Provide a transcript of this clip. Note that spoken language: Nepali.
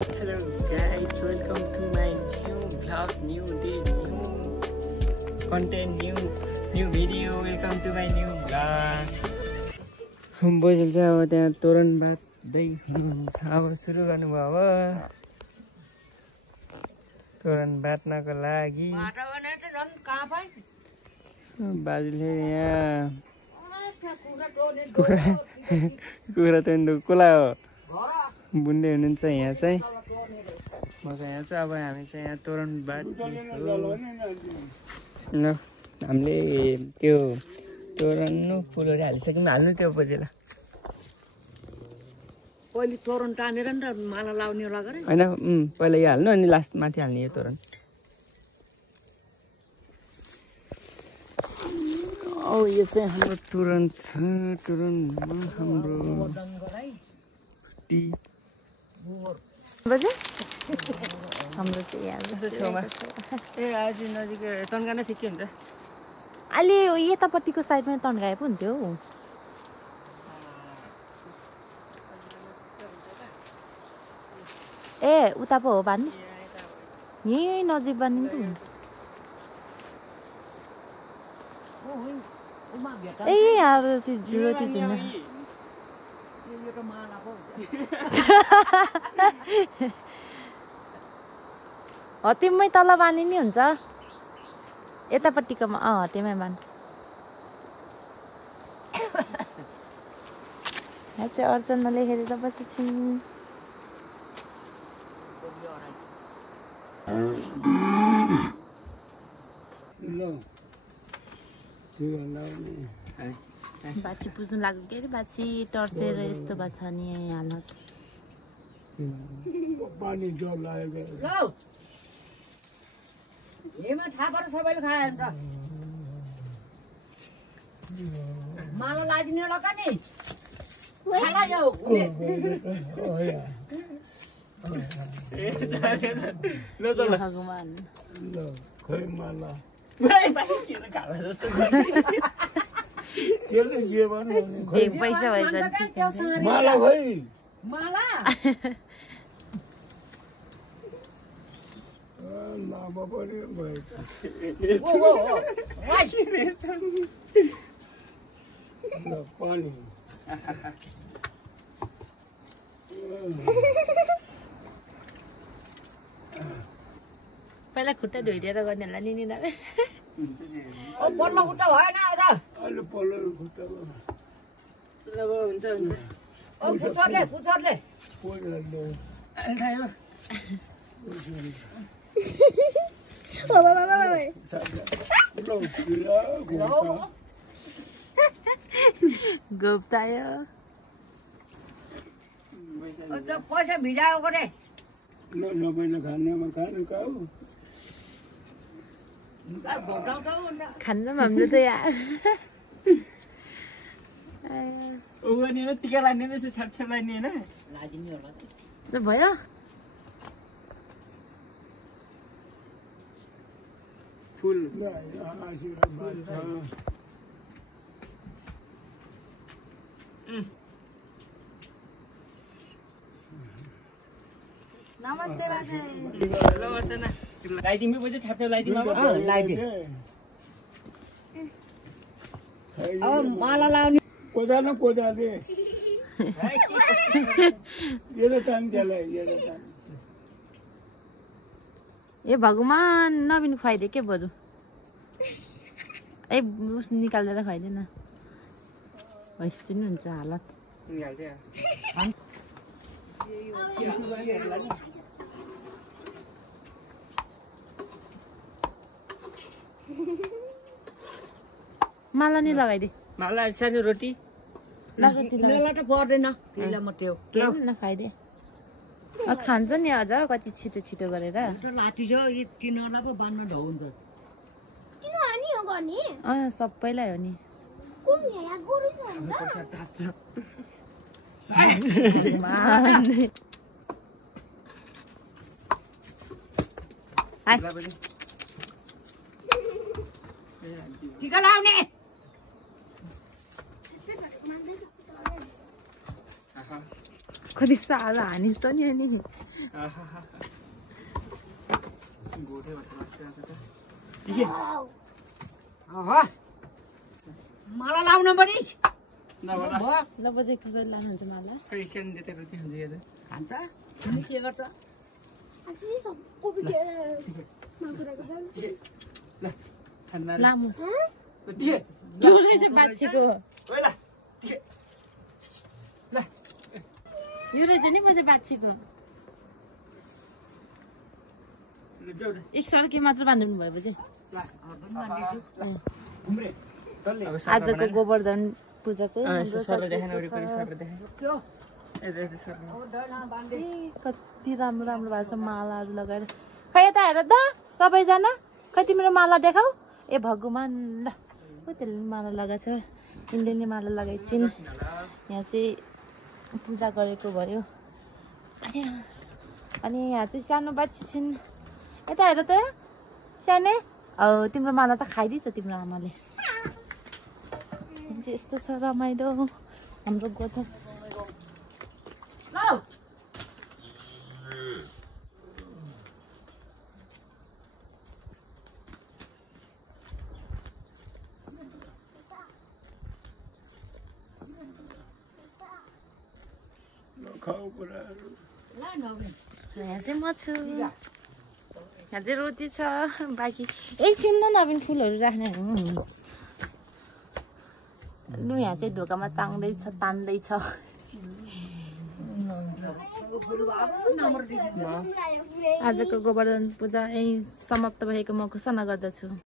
Hello guys, welcome to my new vlog, new day, new content, new video. Welcome to my new vlog. बोजूले चाहिँ अब त्यहाँ तोरण बाँध्दै हुनुहुन्छ। अब सुरु गर्नुभयो अब तोरण बाँध्नको लागि। बाजुले यहाँ कुरा टोन्डो कोला हो बुन्दै हुनुहुन्छ यहाँ चाहिँ। म चाहिँ यहाँ छु। अब हामी चाहिँ यहाँ तोरण बाँध्ने हो। ल हामीले त्यो तोरण फुलहरू हालिसक्यौँ। हाल्नु त्यो बजेला पहिले तोरण टानेर नि त माला लाउने होला गरे हैन। पहिला यो हाल्नु अनि लास्ट माथि हाल्ने यो तोरण। औ यो चाहिँ हाम्रो तोरण छ। तोरणमा हाम्रो टी बजे हाम्रो चाहिँ यहाँ छेउमा ए आज नजिक तन्गानै ठिकै हुन्छ। अहिले यतापट्टिको साइडमा तन्गाए पो हुन्थ्यो हौ। ए उता पो हो बानी यहीँ नजिक बानी त ए यहाँ रोटी जुन हो तिमीमै तल बानी नि हुन्छ यतापट्टिकोमा। त्यहीमै बान यहाँ चाहिँ अर्चनाले हेरेर बसेछु। बाछी पुज्नु लाग्यो के अरे बाछी टर्सेर यस्तो भएको छ नि हालत। सबैले खाइहाल्छ। माला लगाइदिने होला का नि भगवान पैसा भएछ माला पहिला खुट्टा धोइदिएर गर्ने होला नि नभए पल्लो खुट्टा भएन यता हुन्छ हुन्छ पुछरले गोप्तायो पैसा भिजायो गरे खानु हाम्रो त यार टिका लाग्ने छाप लाग्ने होइन भयो। फुल नमस्ते बाजे। हेलो अर्चना लाइटिङमै बजे छाप लाइटिङमा माला लाउने ए भगवान नबिन खुवाइदिए के बरु ए उस निकालेर खुवाइदिएन यस्तो नि हुन्छ हालत। माला नि लगाइदिए माला सानो रोटी मेला त पर्दैन म त्यो नखाइदिए खान्छ नि अझ कति छिटो छिटो गरेर। लाठी छ किनला पो बान्न ढाउँछ सबैलाई हो नि। टिका लाउने कति साह्रो हानिस् त नि अनि गोठे भएर लाग्छ आज त। माला लाउन पनि ल बजे कसरी लानुहुन्छ माला खै सानो देते कति हुन्छ यो त। खान्छ के गर्छ ल खाना लामो दिए त्यो रहेछ बाछीको ओइ ल दिए ल यो रहेछ नि बजे बाछीको जाऊ न एक सडके मात्र बाँध्नु भयो बजे घुम्रे चल्ले अब आजको गोवर्धन पूजा चाहिँ यसो सरले देखाएन वरिपरि सरले देखाएन सर कति राम्रो राम्रो भएको छ मालाहरू लगाएर खै यता हेर त सबैजना खै तिम्रो माला देखाऊ ए भगवान् ल को त्यसले माला लगाएको छ यिनले नि माला लगाइछिन् यहाँ चाहिँ पूजा गरेको भयो अनि यहाँ चाहिँ सानो बाछी छिन् यता हेर त सानो तिम्रो माला त खाइदिन्छ तिम्रो आमाले यस्तो छ रमाइलो हाम्रो गोठा यहाँ चाहिँ म छु यहाँ चाहिँ रोटी छ बाँकी एकछिन न नवीन फुलहरू राख्ने लु यहाँ चाहिँ ढोकामा तान्दैछ आजको गोवर्धन पूजा यही समाप्त भएको म घोषणा गर्दछु।